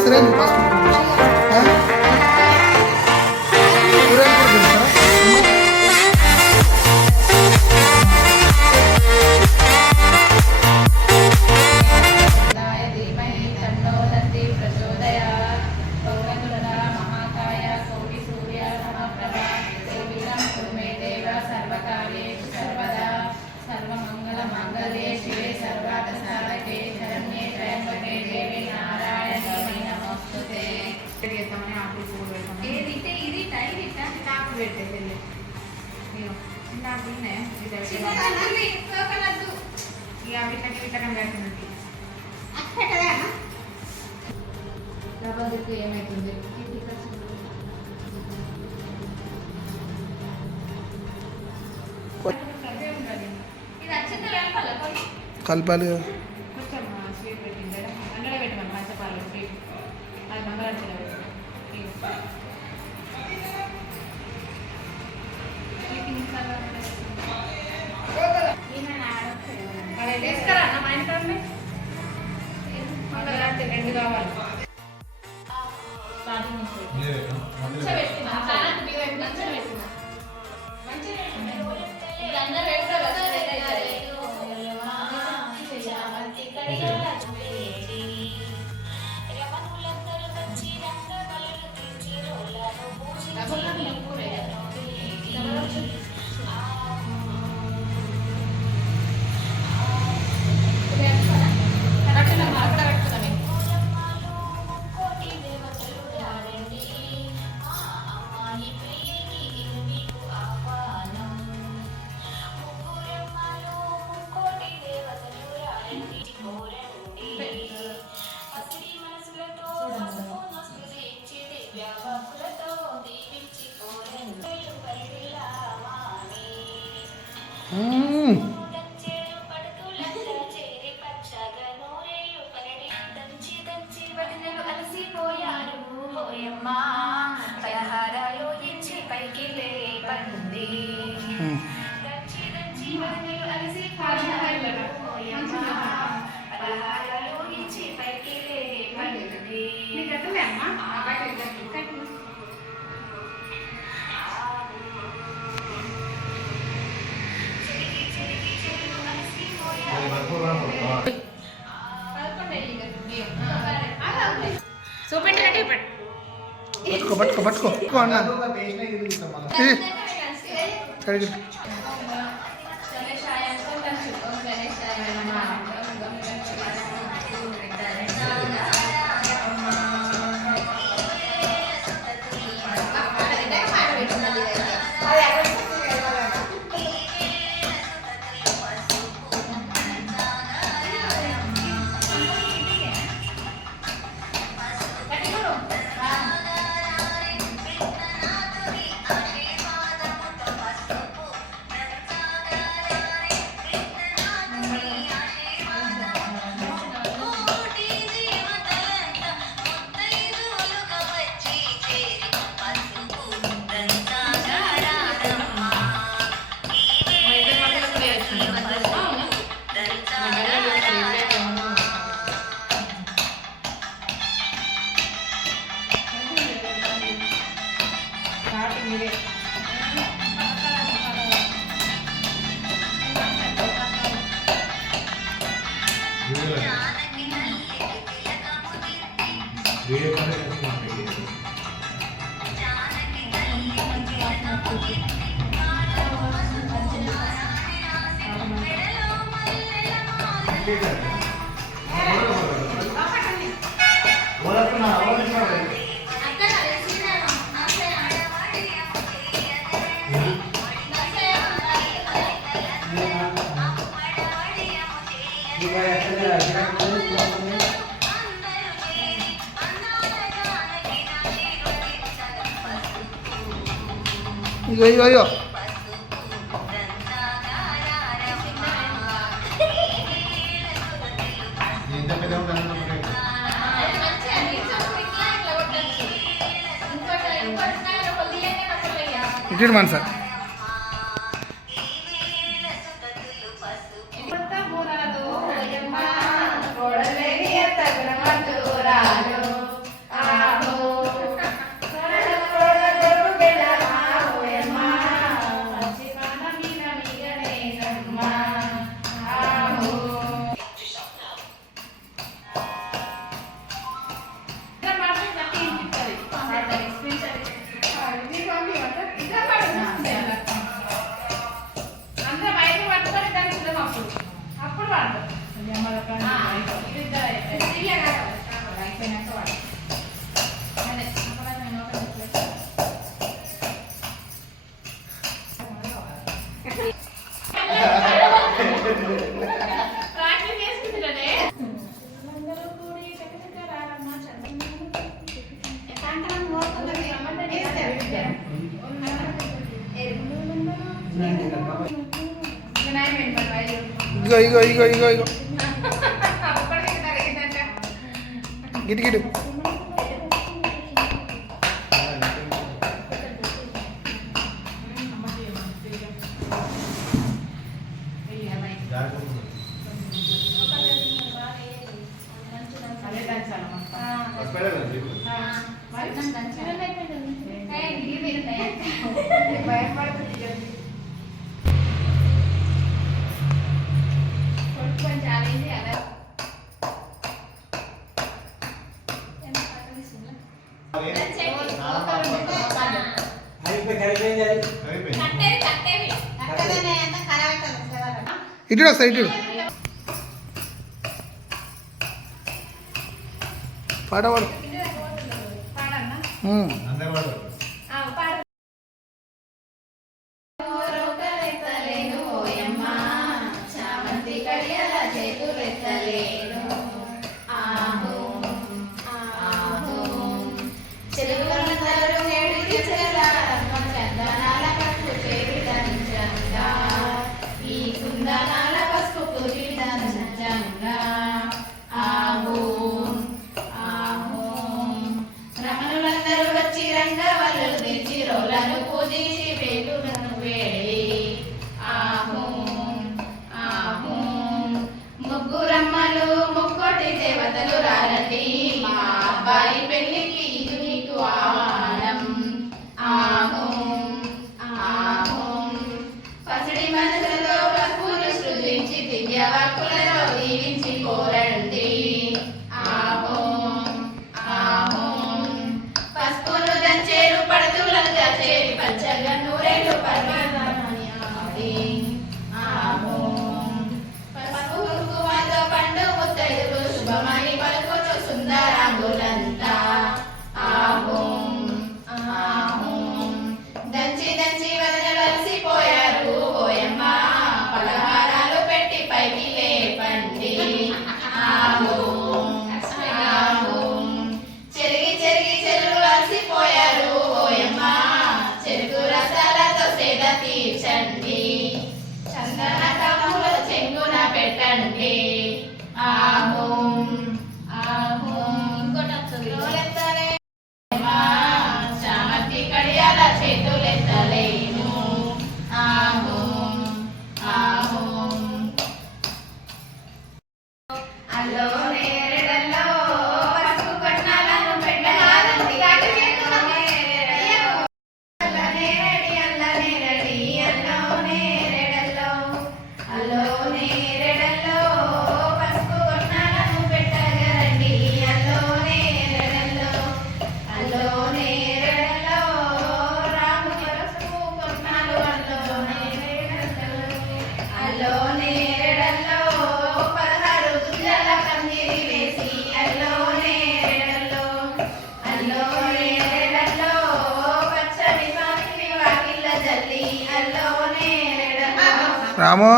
సిరంజి first ఏమైతుంది కలపాలి కొంచెం స్వీట్ పెట్టింది అందులో పెట్టమని మంచపాలు స్వీట్ అది మంగళార్చన తీసుకురా అన్న మా ఇంట్లో మంగళార్చన 2 కావాలి పట్టుకో పట్టుకో పట్టుకో అన్న ఇగో ఇటు మన సార్ ప్రాక్టీస్ చేసుకుంటున్నానే. ఇగో ఇగో ఇగో ఇగో ఇగో గిటి గిటు ఇటు వస్తా ఇటు పాడవాడు రాము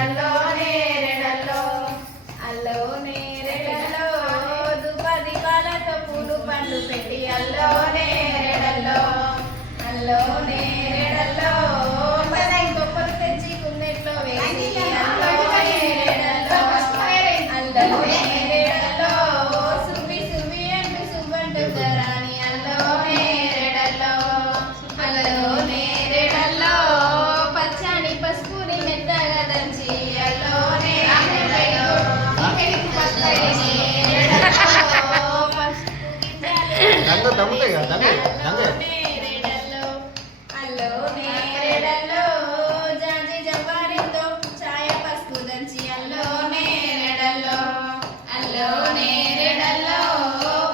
అల్లోనే అల్లో నేరెడల్లో కొప్పలు తెచ్చి కుందెట్లో వేసి అల్లో నేరెడల్లో అల్లో నేరెడల్లో సుబ్బి సుబ్బి అంటూ సుబ్బంటూ గరాని అల్లో నేరెడల్లో అల్లో నేరెడల్లో పచ్చని పసుపుని మెత్తగా దంచి అల్లో నేరెడల్లో అల్లో నేరెడల్లో జాజి జవ్వారితో ఛాయ పసుపు దంచి అల్లో నేరెడల్లో అల్లో నేరెడల్లో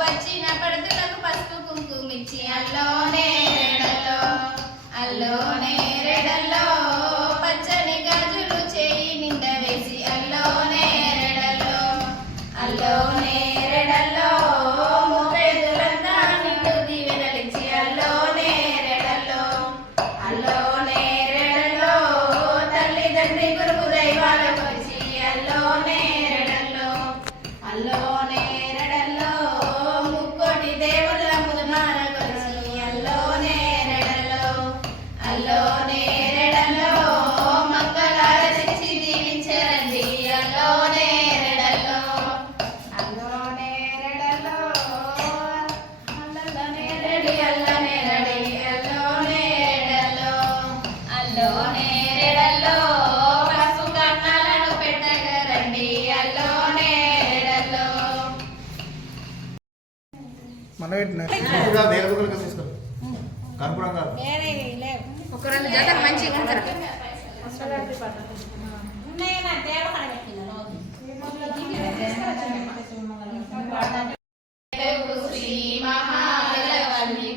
వచ్చిన పడుతులకు పసుపు కుంకుమిచ్చి అల్లో నేరెడల్లో అల్లో నేరెడల్లో పచ్చని గాజులు చేయి నిండా వేసి అల్లో నేరెడల్లో అల్లో నేరెడల్లో ముత్తైదులంతా నిండు దీవెనలిచ్చి అల్లో నేరెడల్లో అల్లో నేరెడల్లో తల్లిదండ్రి గురువు దైవాలకు వచ్చి అల్లో నేరెడల్లో అల్లో నేరెడల్లో ముక్కోటి దేవుళ్ళ ముదుమారకొచ్చి అల్లో నేరెడల్లో అల్లో నేరెడల్లో మంగళారతిచ్చి దీవించరండి అల్లో నేరెడల్లో అల్లో నేరెడల్లో అల్లనే రెడీ అల్లనే రెడీ అల్లో నేరెడల్లో అల్లో నేరెడల్లో పసుపు కన్నాలను పెట్టగరండి అల్లో నేరెడల్లో మన పెట్టిన ఒక రెండు జతలు మంచిగా ఉంటారు శ్రీ మహాబలవల్లి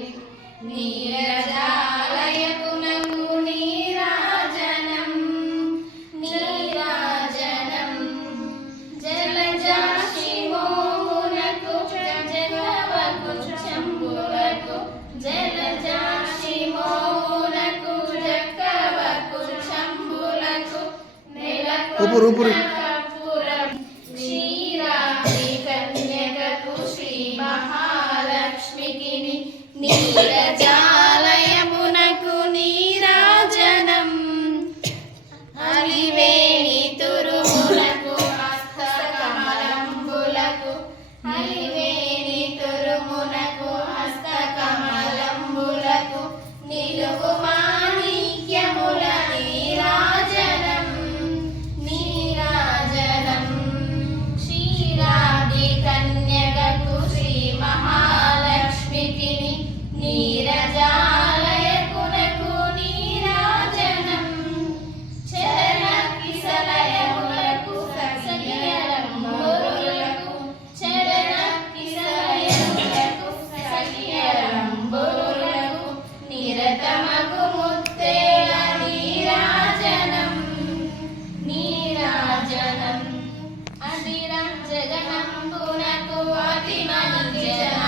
నీరజాలయకునకు నీరాజనం నీరాజనం జలజాక్షి మోమునకు జగవకు శంభులకు జలజాక్షి మోమునకు జగవకు శంభులకు ఊపురు ఊపురు కర్పూరం క్షీరాబ్ది కన్యకకు శ్రీ మహాలక్ష్మికి నీరజాలయమునకు నీరాజనం అలివేణి తురుములకు హస్తకమలంబులకు అలివేణి తురుమునకు హస్తకమలంబులకు నిలువు మాణిక్యముల నీరాజనం నీరాజనం క్షీరాబ్ది కన్యకకు శ్రీ మహాలక్ష్మికి నీరజాలయకునకు నీరాజనం చరణ కిసలయములకు సఖియలంబురులకు చరణ కిసలయములకు సఖియలంబురులకు నిరతమగు ముత్తేల నీరాజనం నీరాజనం అదిర జగనంబునకు అతిమని జన